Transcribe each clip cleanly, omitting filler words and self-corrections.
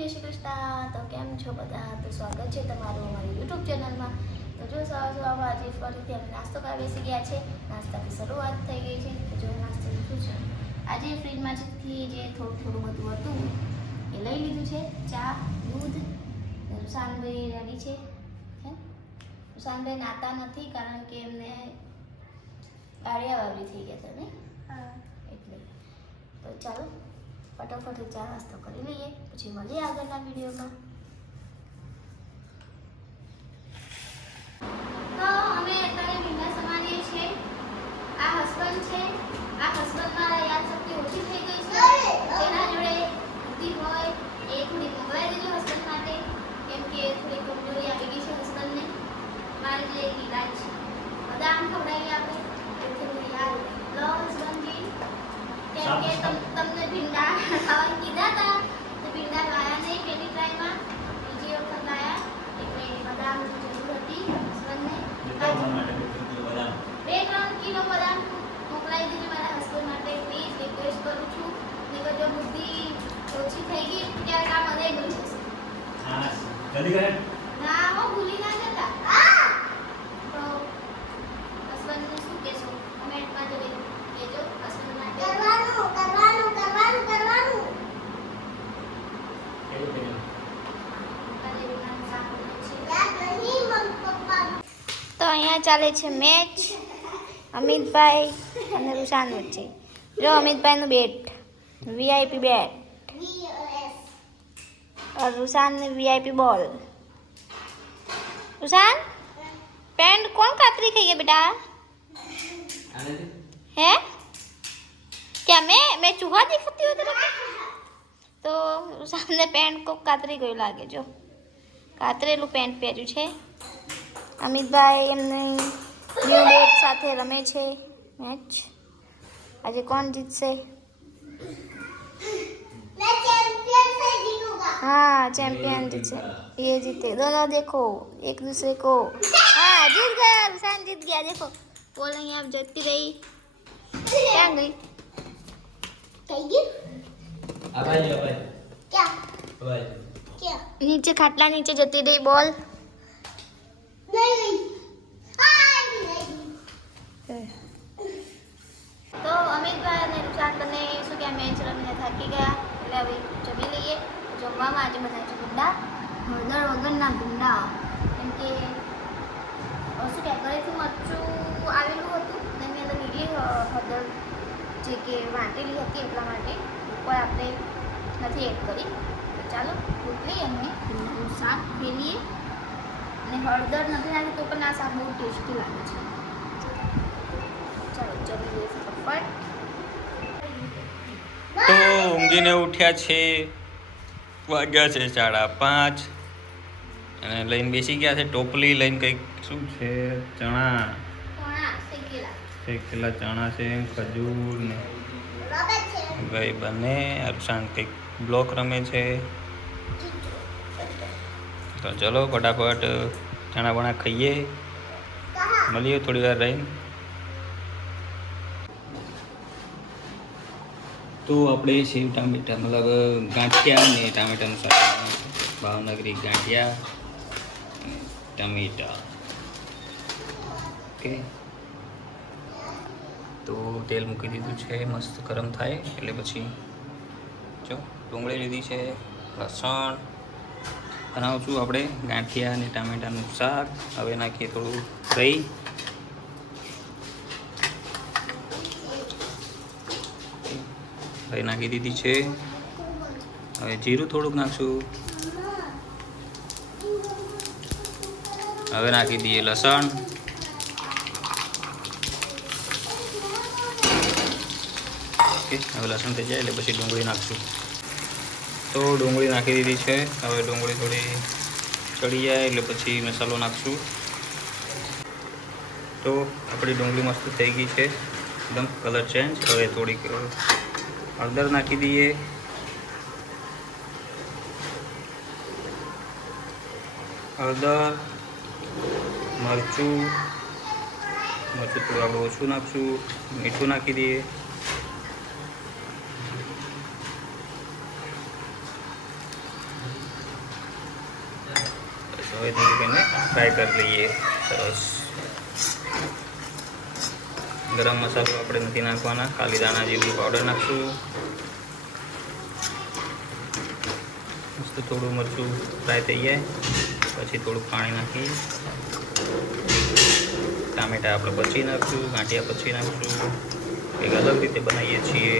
જય શ્રી કૃષ્ણ। તો કેમ છો બધા? તો સ્વાગત છે તમારું અમારી યુટ્યુબ ચેનલમાં। તો જો સવારમાં આજે ફરીથી અમે નાસ્તો કરવા બેસી ગયા છે। નાસ્તાની શરૂઆત થઈ ગઈ છે। તો જો નાસ્તો લીધું છે। આજે ફ્રીજમાંથી જે થોડું બધું હતું એ લઈ લીધું છે। ચા, દૂધ, રૂસાનભાઈ રેડી છે। રૂસાનભાઈ નાતા નથી કારણ કે એમને કાળિયાવાવરી થઈ ગયા હતા ને, એટલે તો ચાલો ફટાફટ ચા નાસ્તો કરી લઈએ, પછી મળીએ આગળના વિડીયોમાં। તો અમે અત્યારે ભીંડા સમારીએ છીએ। આ હસબન્ડ છે। આ હસબન્ડમાં યાદશક્તિ ઓછી થઈ ગઈ છે, તેના જોડે બુદ્ધિ હોય એ થોડી મંગવાઈ દેજો હસબન્ડ માટે, કેમ કે થોડી કમજોરી આવી ગઈ છે હસબન્ડને। મારે જે ઈલાજ છે બદામ ખવડાવીએ આપણે, થોડું યાદ લો હસબન્ડજી, કેમ કે તમને ભીંડા ખાવા કીધા હતા તો ભીંડા લાયા નહીં પહેલી ટ્રાયમાં, બીજી વખત લાયા એટલે બદામની જરૂર હતી હસબન્ડને। 2-3 કિલો બદામ મોકલાવી દીધી મારા હસબન્ડ માટે, પ્લીઝ રિક્વેસ્ટ કરું છું, નહીંતર જો બુદ્ધિ ઓછી થઈ ગઈ ત્યારે કામ બધે ભૂલી જશે। હા જલ્દી કરે ના હો ભૂલી ના જતા। તો હસબન્ડને શું કહેશો કમેન્ટમાં જરૂર કહેજો હસબન્ડ માટે। તો અહીંયા ચાલે છે મેચ અમિતભાઈ અને રૂશાન વચ્ચે। જો અમિતભાઈનું બેટ વીઆઈપી બેટ और रुसान ने वीआईपी बॉल। रुसान पेंट कौन कातरी खाई है बेटा? है क्या मैं चूहा दिखती हूँ तेरे को? तो रुसान ने पेंट को कातरी गई लागे, जो कातरेલું પેન્ટ પહેર્યું છે। અમિતભાઈ એમને ન્યૂ બેટ સાથે રમે છે મેચ। આજે કોણ જીતશે? हाँ चैंपियन जीते, ये जीते दोनों। देखो एक दूसरे को, हाँ जीत गया रुसान, जीत गया। देखो बोल रही आप जीतती रही, क्या गई क्या क्या नीचे खाटला नीचे जती रही बॉल। तो અમિતભાઈ અને રૂસાન બંને શું કે મેચ રમીને થાકી ગયા એટલે હવે જમી લઈએ। જમવામાં આજે બનાવ્યું છે ભીંડા, હળદર વગરના ભીંડા, કેમ કે શું કે ઘરેથી મરચું આવેલું હતું ને એની અંદર લીલી હળદર જે કે વાટેલી હતી એટલા માટે ઉપર આપણે નથી એડ કરી। તો ચાલો રોટલી અને ભીંડાનું શાક ફેલીએ, અને હળદર નથી નાખી તો પણ આ શાક બહુ ટેસ્ટી લાગે છે। ચાલો જમી લઈએ ફટાફટ। તો ઊંઘીને ઉઠ્યા છે, વાગ્યા છે 5:30 અને લઈને બેસી ગયા છે ટોપલી લઈને। કંઈક શું છે? ચણા શેકેલા ચણા છે, ખજૂર ને ભાઈ બંને અરુશાન કંઈક બ્લોક રમે છે। તો ચલો ફટાફટ ચણા બણા ખાઈએ, મળીએ થોડી વાર રહીને। તો આપણે સેવ ટામેટા મતલબ ગાંઠિયા ને ટામેટાનું શાક, ભાવનગરી ગાંઠિયા ટામેટા। ઓકે, તો તેલ મૂકી દીધું છે મસ્ત ગરમ થાય એટલે પછી જો ડુંગળી લીધી છે, લસણ બનાવું છું આપણે ગાંઠિયા અને ટામેટાનું શાક। હવે નાખીએ થોડું દહીં, દહીં નાખી દીધી છે। હવે જીરું થોડુંક નાખશું, હવે નાખી દઈએ લસણ, ઓકે। હવે લસણ થઈ જાય એટલે પછી ડુંગળી નાખશું। તો ડુંગળી નાખી દીધી છે, હવે ડુંગળી થોડી ચડી જાય એટલે પછી મસાલો નાખશું। તો આપણી ડુંગળી મસ્ત થઈ ગઈ છે, એકદમ કલર ચેન્જ। હવે થોડીક હળદર નાખી દઈએ, હળદર, મરચું થોડું આપણે ઓછું નાખશું, મીઠું નાખી દઈએ, હવે થોડુંક એને ફ્રાય કરી લઈએ. સરસ. ગરમ મસાલો આપણે નથી નાખવાના, ખાલી દાણા જીરું પાવડર નાખશું. મસ્ત થોડું મરચું ફ્રાય થઈ જાય પછી થોડુંક પાણી નાખી ટામેટા આપણે પછી નાખશું, ગાંઠિયા પછી નાખશું. એક અલગ રીતે બનાવીએ છીએ.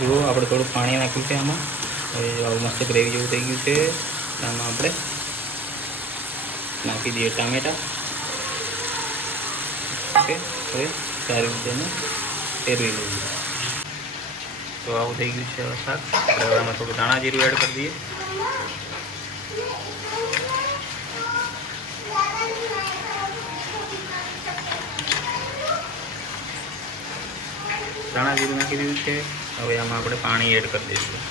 જુઓ આપણે થોડું પાણી નાખ્યું છે આમાં. હવે આવું મસ્ત ગ્રેવી જેવું થઈ ગયું છે. આમાં આપણે નાખી દઈએ ટામેટા. ઓકે, હવે સારી રીતે એને ફેરવી લઈએ. તો આવું થઈ ગયું છે શાક. આપણે આમાં થોડું ધાણા જીરું એડ કરી દઈએ. ધાણા જીરું નાખી દીધું છે. હવે આમાં આપણે પાણી એડ કરી દઈશું.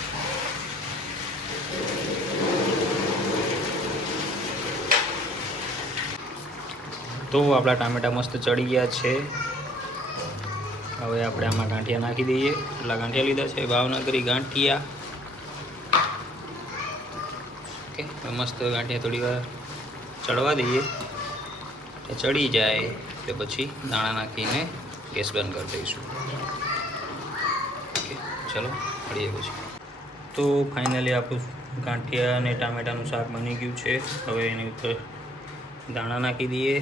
તો આપણા ટામેટા મસ્ત ચડી ગયા છે. હવે આપણે આમાં ગાંઠિયા નાખી દઈએ. એટલા ગાંઠિયા લીધા છે, ભાવનગરી ગાંઠિયા. ઓકે, મસ્ત ગાંઠિયા થોડી વાર ચડવા દઈએ. ચડી જાય એટલે પછી દાણા નાખીને ગેસ બંધ કરી દઈશું. ઓકે, ચલો મળીએ પછી. તો ફાઇનલી આપણું ગાંઠિયા અને ટામેટાનું શાક બની ગયું છે. હવે એની ઉપર દાણા નાખી દઈએ.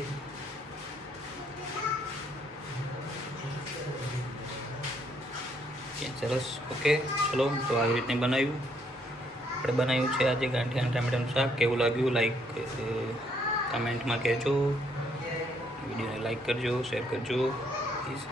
સરસ. ઓકે, ચલો. તો આવી રીતે બનાવ્યું છે આજે ગાંઠિયા અને ટામેટાનું શાક. કેવું લાગ્યું લાઈક કમેન્ટમાં કહેજો. વિડીયોને લાઈક કરજો, શેર કરજો પ્લીઝ.